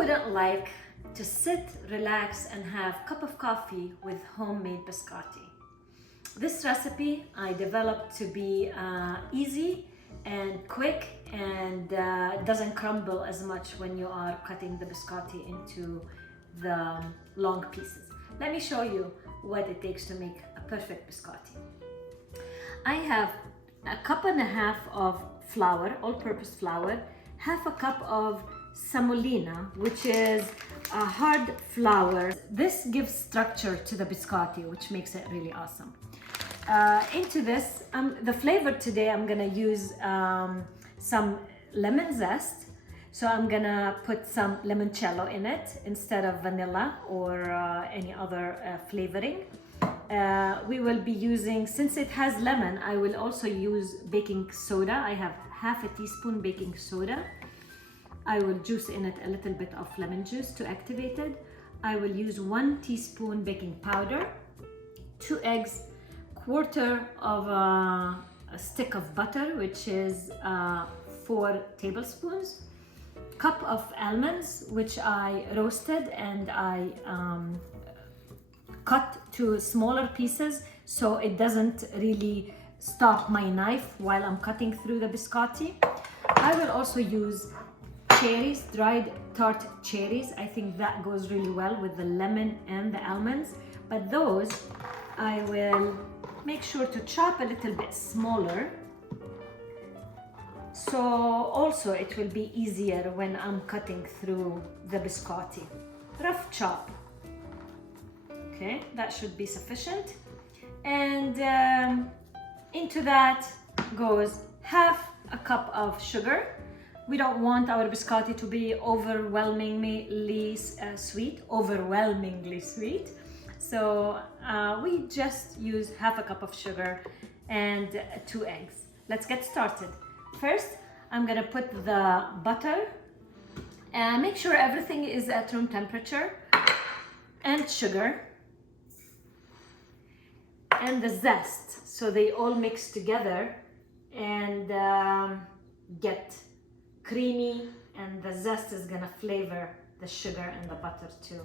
wouldn't like to sit, relax, and have a cup of coffee with homemade biscotti? This recipe I developed to be easy and quick, and doesn't crumble as much when you are cutting the biscotti into the long pieces. Let me show you what it takes to make a perfect biscotti. I have a cup and a half of flour, all-purpose flour, half a cup of semolina, which is a hard flour. This gives structure to the biscotti, which makes it really awesome. Into this, the flavor today, I'm gonna use some lemon zest. So I'm gonna put some limoncello in it instead of vanilla or any other flavoring. We will be using, since it has lemon, I will also use baking soda. I have half a teaspoon baking soda. I will juice in it a little bit of lemon juice to activate it. I will use 1 teaspoon baking powder, 2 eggs, quarter of a stick of butter, which is 4 tablespoons, cup of almonds, which I roasted and I cut to smaller pieces so it doesn't really stop my knife while I'm cutting through the biscotti. I will also use cherries, dried tart cherries. I think that goes really well with the lemon and the almonds, but those I will make sure to chop a little bit smaller, so also it will be easier when I'm cutting through the biscotti. Rough chop. Okay, that should be sufficient. And into that goes half a cup of sugar. We don't want our biscotti to be overwhelmingly sweet. So we just use half a cup of sugar and 2 eggs. Let's get started. First, I'm gonna put the butter and make sure everything is at room temperature, and sugar and the zest, so they all mix together and get creamy, and the zest is gonna flavor the sugar and the butter too.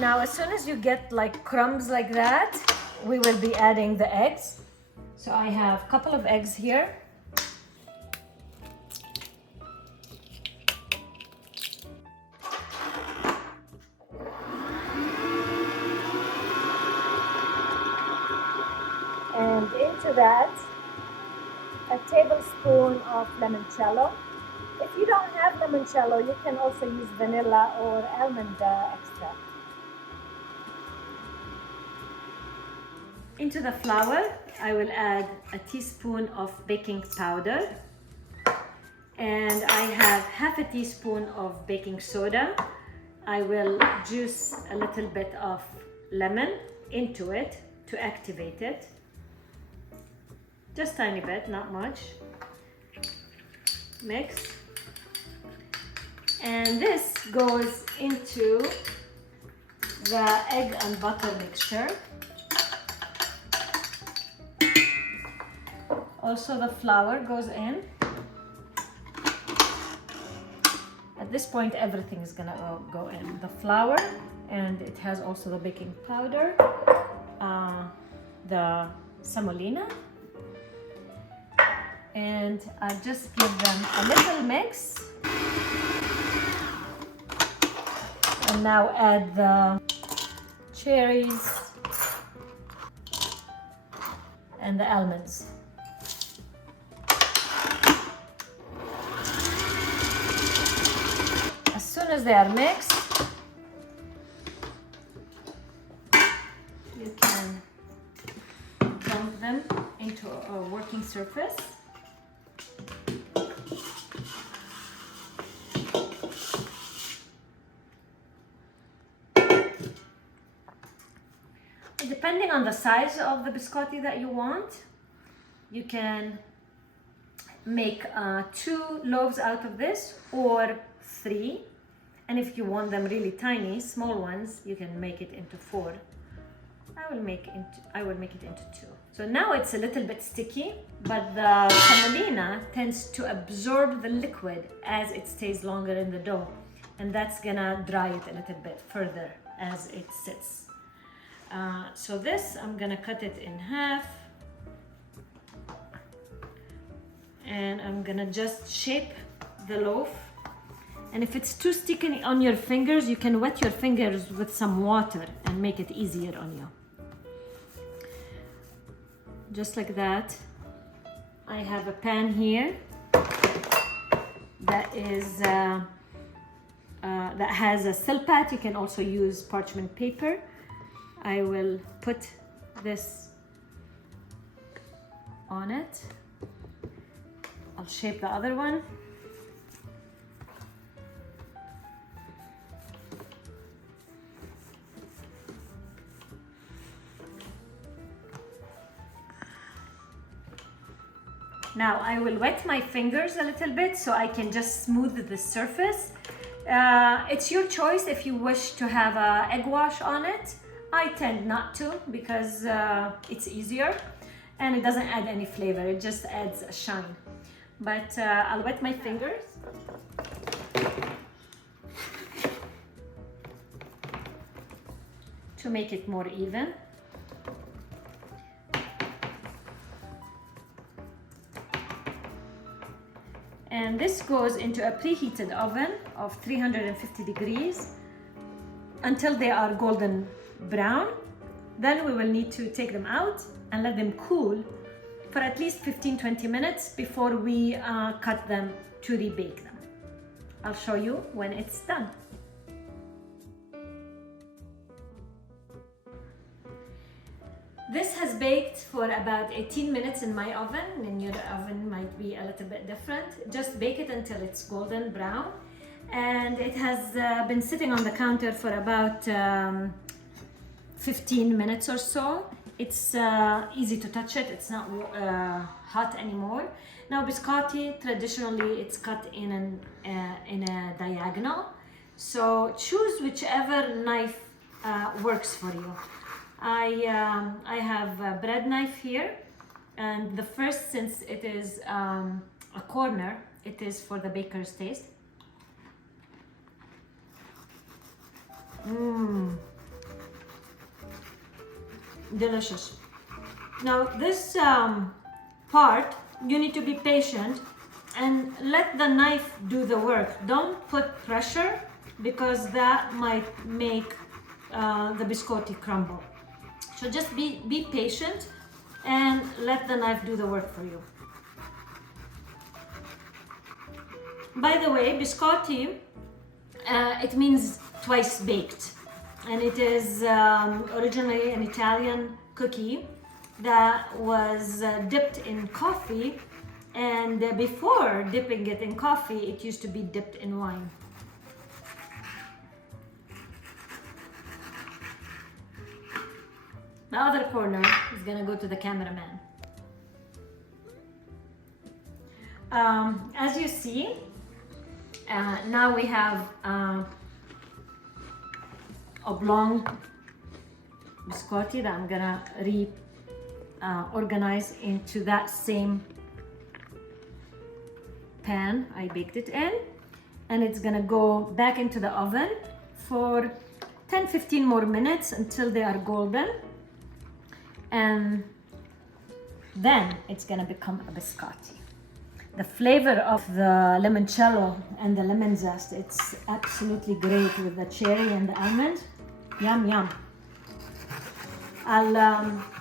Now, as soon as you get like crumbs like that, we will be adding the eggs. So I have a couple of eggs here. And into that, a tablespoon of limoncello. If you don't have limoncello, you can also use vanilla or almond extract. Into the flour, I will add a teaspoon of baking powder, and I have half a teaspoon of baking soda. I will juice a little bit of lemon into it to activate it. Just tiny bit, not much. Mix. And this goes into the egg and butter mixture. Also, the flour goes in. At this point, everything is gonna go in. The flour, and it has also the baking powder, the semolina, and I just give them a little mix. And now add the cherries and the almonds. As soon as they are mixed, you can dump them into a working surface. depending on the size of the biscotti that you want, you can make 2 loaves out of this or 3. And if you want them really tiny, small ones, you can make it into 4. I will make it into 2. So now it's a little bit sticky, but the semolina tends to absorb the liquid as it stays longer in the dough, and that's gonna dry it a little bit further as it sits. So this, I'm gonna cut it in half, and I'm gonna just shape the loaf. And if it's too sticky on your fingers, you can wet your fingers with some water and make it easier on you. Just like that. I have a pan here that is that has a silpat. You can also use parchment paper. I will put this on it. I'll shape the other one. Now I will wet my fingers a little bit so I can just smooth the surface. It's your choice if you wish to have an egg wash on it. I tend not to because it's easier and it doesn't add any flavor, it just adds a shine. But I'll wet my fingers. To make it more even. And this goes into a preheated oven of 350 degrees until they are golden brown. Then we will need to take them out and let them cool for at least 15-20 minutes before we cut them to rebake them. I'll show you when it's done. This has baked for about 18 minutes in my oven, and your oven might be a little bit different. Just bake it until it's golden brown. And it has been sitting on the counter for about 15 minutes or so. It's easy to touch it, it's not hot anymore. Now biscotti, traditionally it's cut in a diagonal. So choose whichever knife works for you. I have a bread knife here, and the first, since it is a corner, it is for the baker's taste. Delicious. Now this part, you need to be patient and let the knife do the work. Don't put pressure because that might make the biscotti crumble. So just be patient and let the knife do the work for you. By the way, biscotti, it means twice baked. And it is originally an Italian cookie that was dipped in coffee. And before dipping it in coffee, it used to be dipped in wine. The other corner is gonna go to the cameraman. As you see, now we have oblong biscotti that I'm gonna organize into that same pan I baked it in, and it's gonna go back into the oven for 10-15 more minutes until they are golden. And then it's gonna become a biscotti. The flavor of the limoncello and the lemon zest, it's absolutely great with the cherry and the almond. Yum, yum. I'll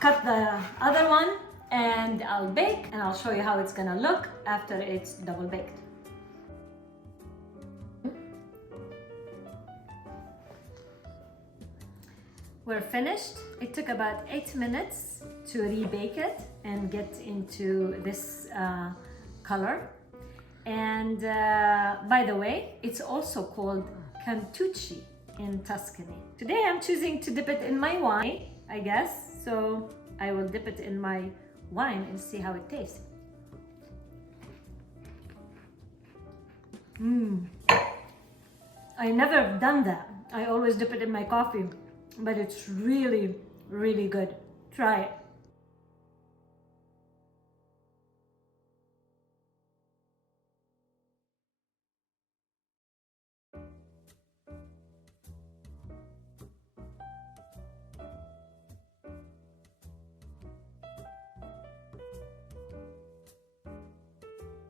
cut the other one and I'll bake, and I'll show you how it's gonna look after it's double baked. We're finished. It took about 8 minutes to rebake it and get into this color. And by the way, it's also called Cantucci in Tuscany. Today I'm choosing to dip it in my wine, I guess, So I will dip it in my wine and see how it tastes. I never have done that. I always dip it in my coffee, but it's really, really good. Try it.